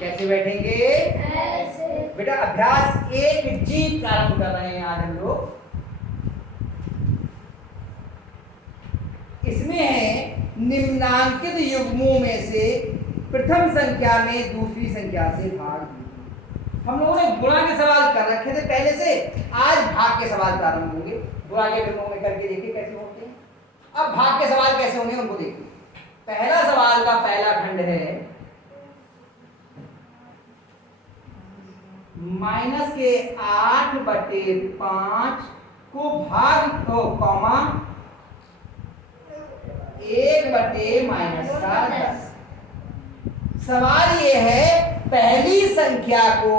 कैसे बैठेंगे? ऐसे। बेटा अभ्यास 1G प्रारंभ कर रहे हैं आज हम लोग। इसमें है निम्नांकित युग्मों में से प्रथम संख्या में दूसरी संख्या से भाग। हम लोगों ने गुणा के सवाल कर रखे थे पहले से, आज भाग के सवाल प्रारंभ होंगे। गुणा के में करके देखिए कैसे होते हैं। अब भाग के सवाल कैसे होंगे उनको देखिए। पहला सवाल का पहला खंड है -8/5 को भाग तो कॉमा 1/-10। सवाल ये है पहली संख्या को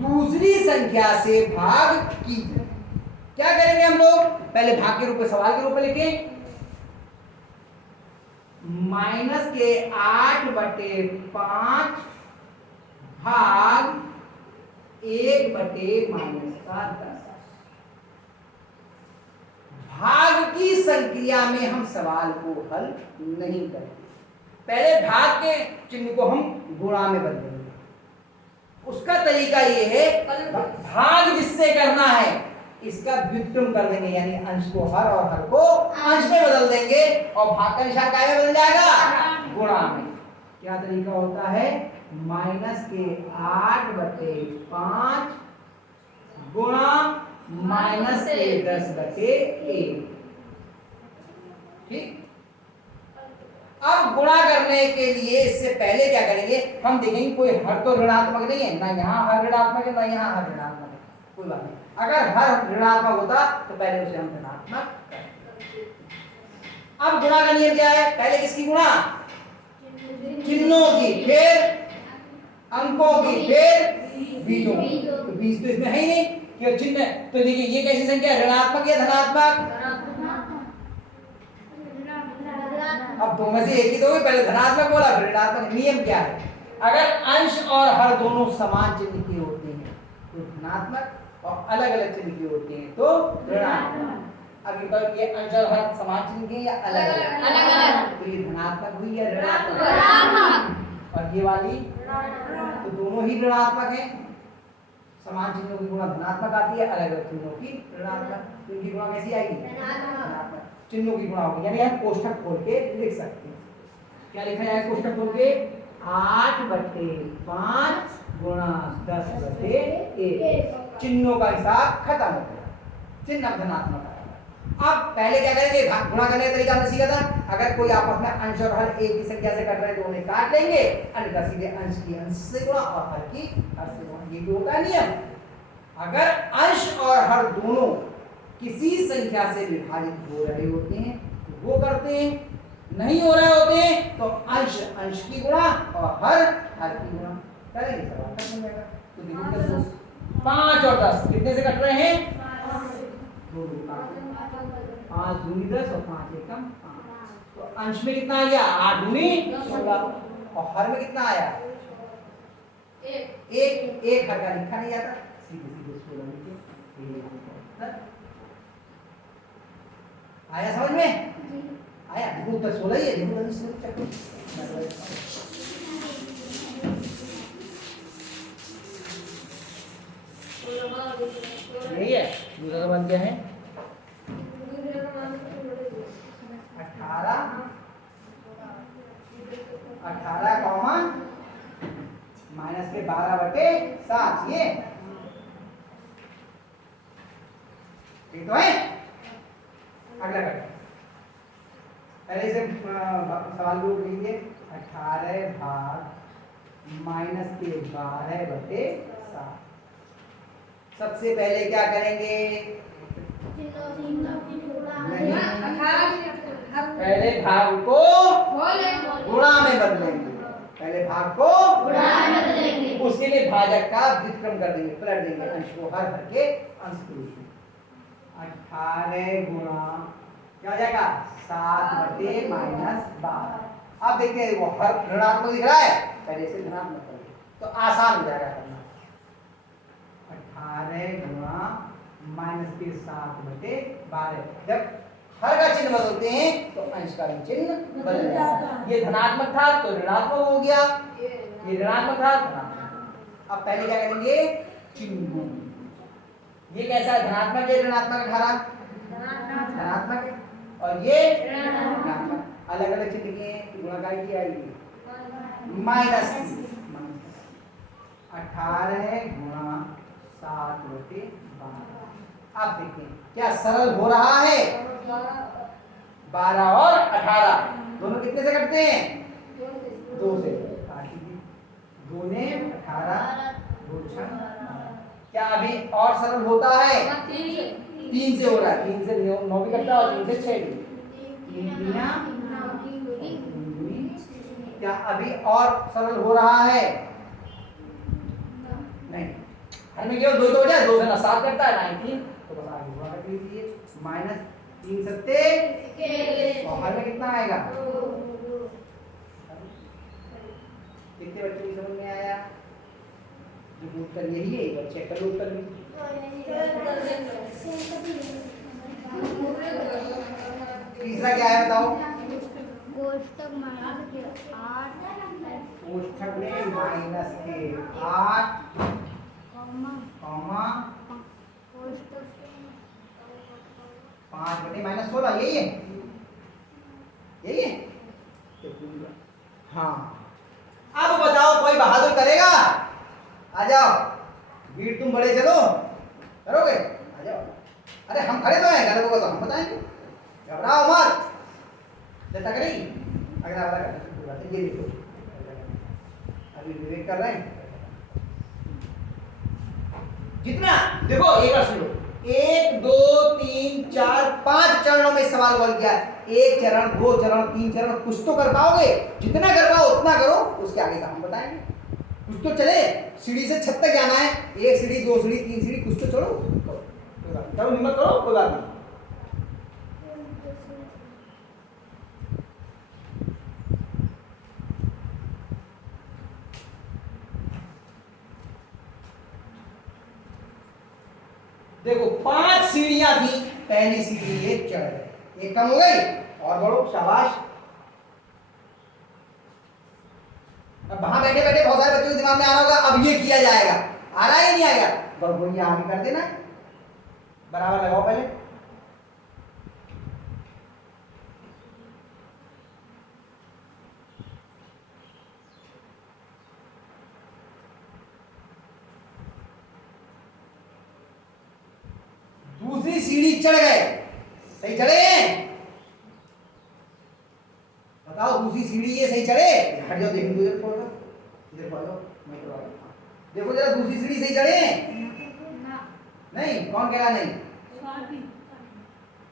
दूसरी संख्या से भाग कीजिए। क्या करेंगे हम लोग? पहले भाग के रूप में सवाल के रूप में लिखें -8/5 भाग 1/-10। भाग की संक्रिया में हम सवाल को हल नहीं करते, पहले भाग के चिन्ह को हम गुणा में बदलेंगे। उसका तरीका ये है, भाग जिससे करना है इसका व्युत्क्रम कर देंगे, यानी अंश को हर और हर को अंश में बदल देंगे और भाग का निशान काय में बदल जाएगा? गुणा में। क्या तरीका होता है? -8/5 गुणा -10/1। ठीक। अब गुणा करने के लिए इससे पहले क्या करेंगे, हम देखेंगे कोई हर तो ऋणात्मक नहीं है, ना यहाँ हर ऋणात्मक है ना यहाँ हर ऋणात्मक है, कोई बात नहीं। अगर हर ऋणात्मक होता तो पहले उसे हम ऋणात्मक। अब गुणा का नियम क्या है? पहले किसकी गुणा? चिन्हों की, फिर अंकों की, फिर बीजों की। तो बीज तो इसमें है ही नहीं कि चिन्ह। तो देखिए ये कैसी संख्या है, ऋणात्मक या धनात्मक? अब दो में से एक ही दोगे, पहले धनात्मक बोला फिर ऋणात्मक। नियम क्या है? अगर अंश और हर दोनों समान चिन्ह के होते हैं तो धनात्मक, और अलग अलग चिन्ह के होते हैं तो ऋणात्मक। अब ये अंश और हर समान चिन्ह के या अलग अलग? तो ये धनात्मक हुई या ऋणात्मक? और ये वाली तो दोनों ही ऋणात्मक है। समान चिन्हों की गुणा धनात्मक आती है, अलग अलग चिन्हों की ऋणात्मक। तो इनकी गुणा कैसी आएगी? धनात्मक। चिन्हों की गुणा होगी, यानी हम कोष्ठक खोल के लिख सकते हैं। क्या लिखा जाएगा कोष्ठक खोल के? 8/5 गुणा 10/1। चिन्हों का हिसाब खत्म हो गया, चिन्ह धनात्मक आएगा। अब पहले क्या करेंगे, गुणा करने का तरीका हमने सीखा था। अगर कोई आपस में अंश और हर एक ही संख्या से कट रहे हैं तो उन्हें काट लेंगे, अन्यथा सीधे अंश की अंश से गुणा और हर की हर से गुणा। ये होता है नियम। अगर अंश और हर दोनों किसी संख्या से विभाजित हो रहे होते हैं तो वो करते हैं, नहीं हो रहे होते हैं तो अंश अंश की गुणा और हर हर की गुणा करेंगे। सवाल खत्म हो जाएगा। तो देखो 5 और 10 कितने से कट रहे हैं? 5 दूनी 10 और 5 एकम 5। तो अंश में कितना आ गया? 8 दूनी 16। और हर में कितना आया? एक हर का लिखा नहीं जाता, सीधे सीधे 16 लिखे। आया समझ में? आया। देखो तो 16 ही है, देखो यही है। दूसरा सवाल क्या है? 18 कॉमा -12/7। ये ठीक तो है। अगला करें, पहले से सवाल को लीजिए। 18 भाग -12/7। सबसे पहले क्या करेंगे? पहले भाग को गुणा में बदलेंगे। पहले भाग को गुणा में बदलेंगे, उसके लिए भाजक का व्युत्क्रम कर देंगे, पलट देंगे अंश को हर हर के अंश के रूप में। 18 गुणा क्या हो जाएगा? 7/-12। अब देखते हैं वो हर ऋणात्मक दिख रहा है, पहले से धनात्मक करेंगे तो आसान हो जाएगा करना। 18 गुणा -7/12। जब हर का चिन्ह बदलते हैं तो अंश का भी चिन्ह बदल जाता है। ये धनात्मक था तो ऋणात्मक हो गया, ये ऋणात्मक था धनात्मक। अब पहले क्या करेंगे, चिन्ह। ये कैसा है, धनात्मक है ऋणात्मक, 18 धनात्मक है और ये ऋणात्मक। अलग अलग चिन्ह के गुणाकार की आएगी माइनस 18 गुणा 7/12। अब देखिए क्या सरल हो रहा है, 12 और 18 दोनों कितने से कटते हैं, 2 से। 2 ने 18 2 6। क्या अभी और सरल होता है, 3 से हो रहा है, 3 से 9 भी कटता है और 3 से 6 भी। 3 क्या अभी और सरल हो रहा है, नहीं। हर में केवल 2 तो हो जाए, 2 से ना 7 करता है 19, तो बस आगे गुणा कर लीजिए, माइनस 3 सत्ते और हर में कितना आएगा। कितने बच्चों की समझ में आया, जो उत्तर यही है, एक बार चेक कर लो उत्तर भी। तीसरा क्या है बताओ, कोष्ठक माइनस के 8 कोष्ठक में माइनस के 8 कॉमा कोष्ठक 5/-16, यही है, यही है। हाँ अब बताओ कोई बहादुर करेगा, आ जाओ, भीड़ तुम बड़े चलो, करोगे, आ जाओ। अरे हम खड़े तो हैं, गलत होगा तो हम बताएंगे, घबराओ मत, तगड़ी। अगला वाला कर, ये देखो अभी विवेक कर रहे हैं कितना, देखो एक बार सुनो, 1 2 3 4 5 चरणों में सवाल बोल गया, 1 चरण 2 चरण 3 चरण, कुछ तो कर पाओगे, जितना कर पाओ उतना करो, उसके आगे का हम बताएंगे। कुछ तो चले, सीढ़ी से छत तक जाना है, 1 सीढ़ी 2 सीढ़ी 3 सीढ़ी, कुछ तो चलो, करो हिम्मत करो, कोई बात नहीं। देखो 5 सीढ़ियां थी, पहली सीढ़ी ये चढ़ गए, एक कम हो गई, और बढ़ो, शाबाश। अब वहां बैठे बैठे बहुत सारे बच्चों के दिमाग में आ रहा होगा, अब ये किया जाएगा, आ रहा है या नहीं आएगा, बढ़ो ये आगे कर देना, बराबर लगाओ पहले। दूसरी सीढ़ी चढ़ गए, सही चढ़े हैं, बताओ दूसरी सीढ़ी ये सही चढ़े, हट जाओ, देखो इधर पढ़ो, इधर पढ़ो, मैं करवा रहा हूं, देखो जरा दूसरी सीढ़ी सही चढ़े हैं, नहीं, कौन कह रहा नहीं,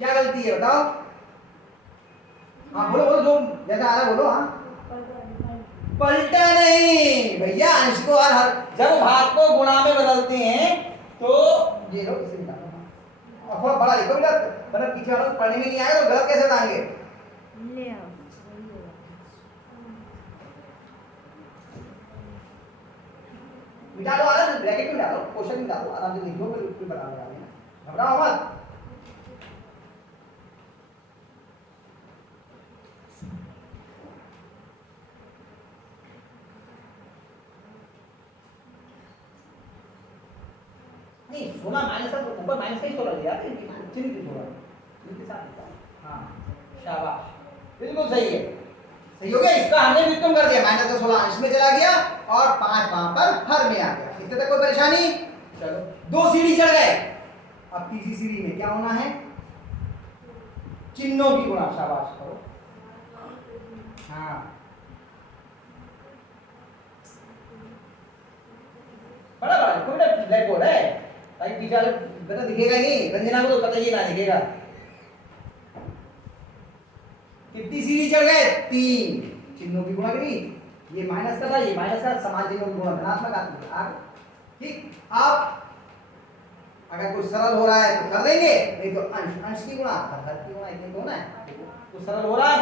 क्या गलती है बताओ, हाँ बोलो बोलो, जो जैसा आ रहा है बोलो, हाँ पलटा नहीं भैया, अंश को हर जब भाग को गुणा में बदलते हैं तो ये लो इसे निकालो, और थोड़ा बड़ा लिखो बेटा, मतलब पीछे वालों को पढ़ने में नहीं आएगा तो गलत कैसे बताएंगे, मिटा दो, आराम ब्रैकेट में डालो, क्वेश्चन में डालो, आराम से लिख लो, फिर बता देना, घबराओ मत। नहीं 16 माइनस का ऊपर माइनस का ही 16 दिया है, चिन्ह की 16 इनके साथ, हाँ शाबाश, बिल्कुल सही है, सही हो गया, इसका हमने व्युत्पन्न कर दिया, माइनस का 16 अंश में चला गया और 5 वहां पर हर में आ गया, इतने तक कोई परेशानी। चलो 2 सीढ़ी चढ़ गए, अब तीसरी सीढ़ी में क्या होना है, चिन्हों की गुणा, शाबाश करो, हाँ बड़ा बड़ा कोई ब्लैक बोर्ड है, ताकि पीछे वाले बेटा दिखेगा ही नहीं, रंजना को तो पता ही ना दिखेगा। कितनी सीढ़ी चढ़ गए, 3, चिन्हों की गुणा करी, ये माइनस का था, ये माइनस का, समान चिन्हों की गुणा धनात्मक आत्मक, ठीक। अब अगर कुछ सरल हो रहा है तो कर देंगे, नहीं तो अंश अंश की गुणा हर की गुणा, इतने तो होना है, तो सरल हो रहा है।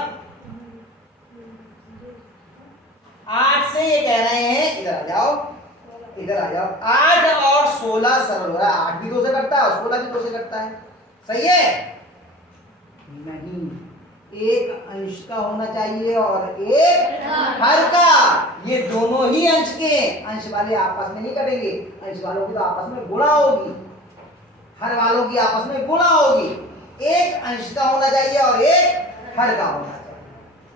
8 से ये कह रहे हैं, इधर आ जाओ, इधर आ जाओ, 8 और 16 सरल हो रहा है, 8 भी 2 से कटता है और 16 भी 2 से कटता है, सही है। नहीं, एक अंश का होना चाहिए और एक हर का। ये दोनों ही अंश के, अंश वाले आपस में नहीं करेंगे, अंश वालों की तो आपस में गुणा होगी, हर वालों की आपस में गुणा होगी। एक अंश का होना चाहिए और एक हर का होना चाहिए,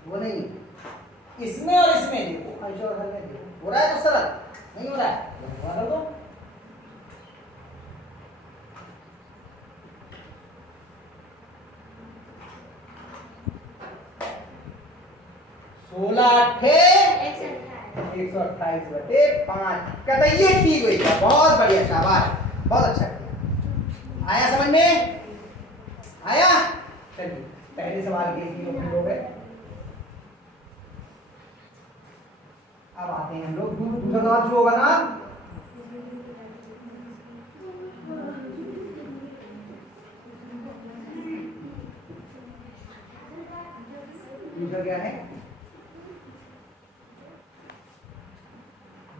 वो नहीं। इसमें और इसमें देखो, अंश और हर में देखो, हो रहा है तो सरल, नहीं हो रहा है कर दो। 16 अट्ठे 128/5 कतइये ठीक हुई। बहुत बढ़िया, शाबाश, बहुत अच्छा किया। आया समझ में? आया? चलिए पहले सवाल के लिए हो गए। अब आते हैं हम लोग, दूसरा सवाल शुरू होगा ना। दूसरा क्या है?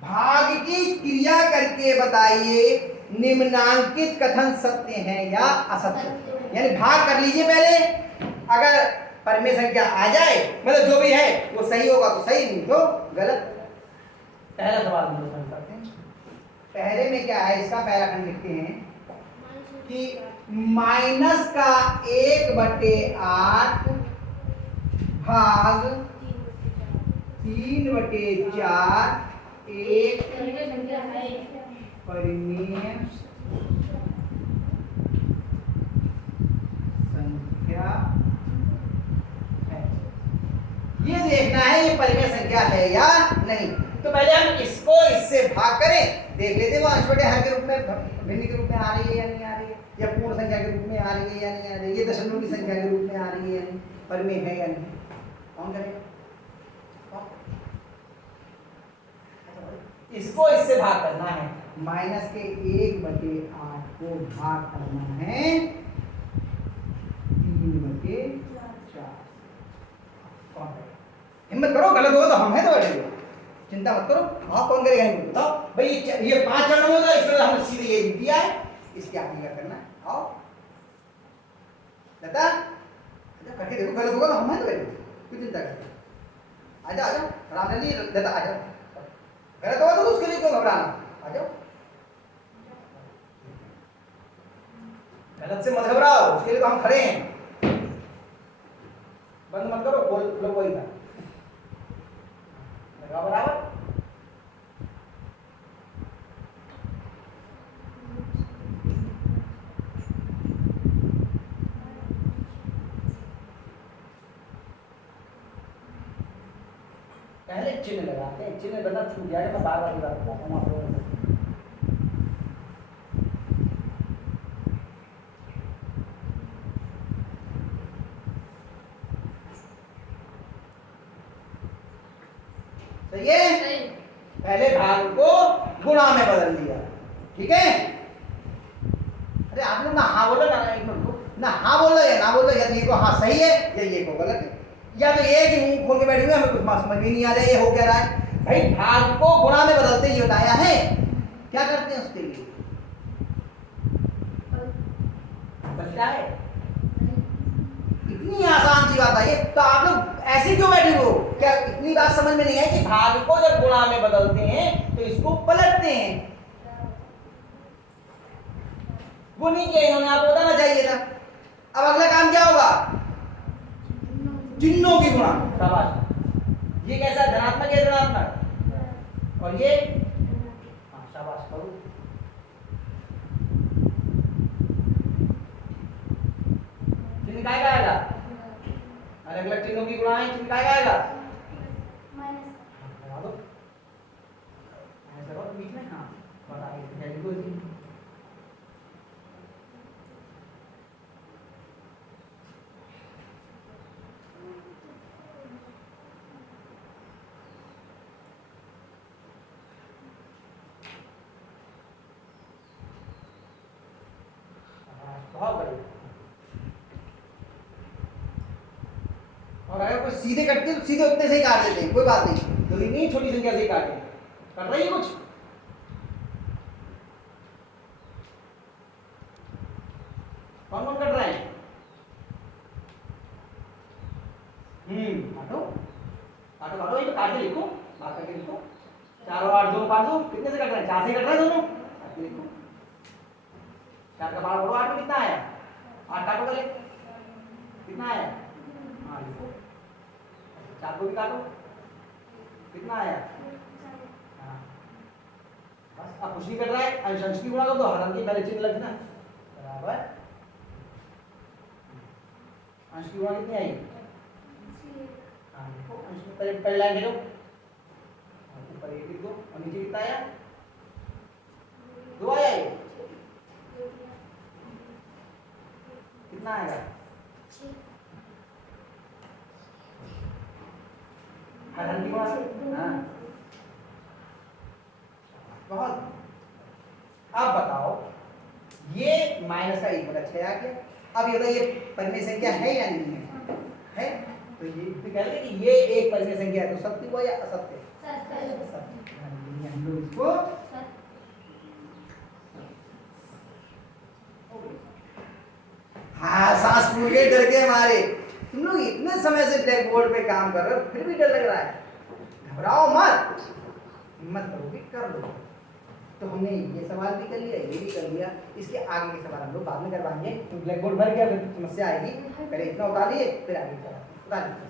भाग की क्रिया करके बताइए निम्नांकित कथन सत्य है या असत्य। यानी भाग कर लीजिए पहले, अगर परिमेय संख्या आ जाए, मतलब जो भी है वो सही होगा तो सही, नहीं तो गलत। पहला सवाल हम लोग करते हैं। पहले में क्या है, इसका पहला खंड लिखते हैं कि माइनस का 1/8 भाग 3/4 एक परिमेय संख्या है। ये देखना है ये परिमेय संख्या है या नहीं। तो पहले हम इसको इससे भाग करें, देख लेते हैं वो अंश बटे हर के रूप में, भिन्न के रूप में आ रही है या नहीं आ रही है, या पूर्ण संख्या के रूप में आ रही है या नहीं आ रही है, ये दशमलव की संख्या के रूप में आ रही है या नहीं, परिमेय है या नहीं। कौन करेगा? इसको इससे भाग करना है, माइनस के 1/8 को भाग करना है 3/4। हिम्मत करो, गलत होगा तो हम है तो बैठे, चिंता मत करो। हाँ कौन करेगा? बताओ भाई, ये 5 चरण होगा, इसमें हमने सीधे ये लिख दिया है, इसके आगे क्या करना है? आओ लता, करके देखो, गलत होगा तो हम है तो बैठे, क्यों चिंता करते? आजा आजा, आराम से लता आजा, गलत होगा तो उसके लिए क्यों घबराना, आ जाओ। गलत से मत घबराओ, उसके लिए तो हम खड़े हैं। बंद मत करो, बोल लो वही था, लगाओ बराबर। पहले चिन्ह लगाते हैं, चिन्ह बना छूट जाएगा, मैं बार बार बताता हूँ आप लोगों को। सही है? पहले भाग को गुणा में बदल दिया, ठीक है? अरे आप लोग ना हाँ बोलो ना, एक मिनट ना, हाँ बोलो या ना बोलो, या ये को हाँ सही है या ये को गलत है, या तो ये कि मुंह खोल के बैठे हुए हमें कुछ समझ में नहीं आ रहा है ये हो क्या रहा है। भाई भाग को गुणा में बदलते ये बताया है, क्या करते हैं उसके लिए? बचता है, इतनी आसान सी बात है ये, तो आप लोग ऐसे क्यों बैठे हो? क्या इतनी बात समझ में नहीं है कि भाग को जब गुणा में बदलते हैं तो इसको पलटते हैं? वो नहीं किया इन्होंने, आपको बताना चाहिए था। अब अगला काम क्या होगा? चिन्हों की गुणा। शाबाश, ये कैसा धनात्मक है ऋणात्मक, और ये हाँ शाबाश करो। चिन्ह काय का आएगा? अलग अलग चिन्हों की गुणा है, चिन्ह काय का आएगा? माइनस लगा दो, ऐसा करो बीच में, हाँ बताइए लिखो जी। बहुत बढ़िया। और अगर कोई सीधे कटते हैं तो सीधे उतने से ही काट देते हैं, कोई बात नहीं, जरूरी नहीं छोटी संख्या से ही काटें। कट रही है कुछ? कौन कौन कट रहे हैं? काटो काटो काटो, ये तो काट के लिखो, बात करके लिखो। 4 और 8 दोनों काट दो, कितने से कट रहा है? 4 से कट रहा है दोनों, काट के लिखो। 4 का बाहर पढ़ो, 8 में कितना आया? 8 काटो पहले, कितना आया? हाँ लिखो। 4 को भी काटो, कितना आया? हाँ बस, अब कुछ नहीं कर रहा है, अंश की गुणा कर दो, हरण की पहले चिन्ह लगना बराबर। अंश की गुणा कितनी आई? हाँ लिखो, अंश में पहले लाइन देखो, ऊपर 1 लिख दो और नीचे कितना आया? 2 आया। ये कितना आएगा? हरण की गुणा से, हाँ बहुत। अब बताओ ये माइनस का 1/6 आ गया। अब ये बताइए परिमेय संख्या है या नहीं है? है तो ये कह रहे हैं कि ये एक परिमेय संख्या है, तो सत्य हुआ या असत्य? सत्य। हम लोग इसको हाँ सांस फूल गई डर के मारे। तुम लोग इतने समय से ब्लैक बोर्ड पे काम कर रहे हो फिर भी डर लग रहा है। घबराओ मत, हिम्मत करोगे कर लो। तो हमने ये सवाल भी कर लिया, ये भी कर लिया, इसके आगे के सवाल हम लोग बाद में करवाएंगे। तो ब्लैक बोर्ड भर गया, फिर समस्या आएगी, पहले इतना उतार लिए फिर आगे उतार लीजिए।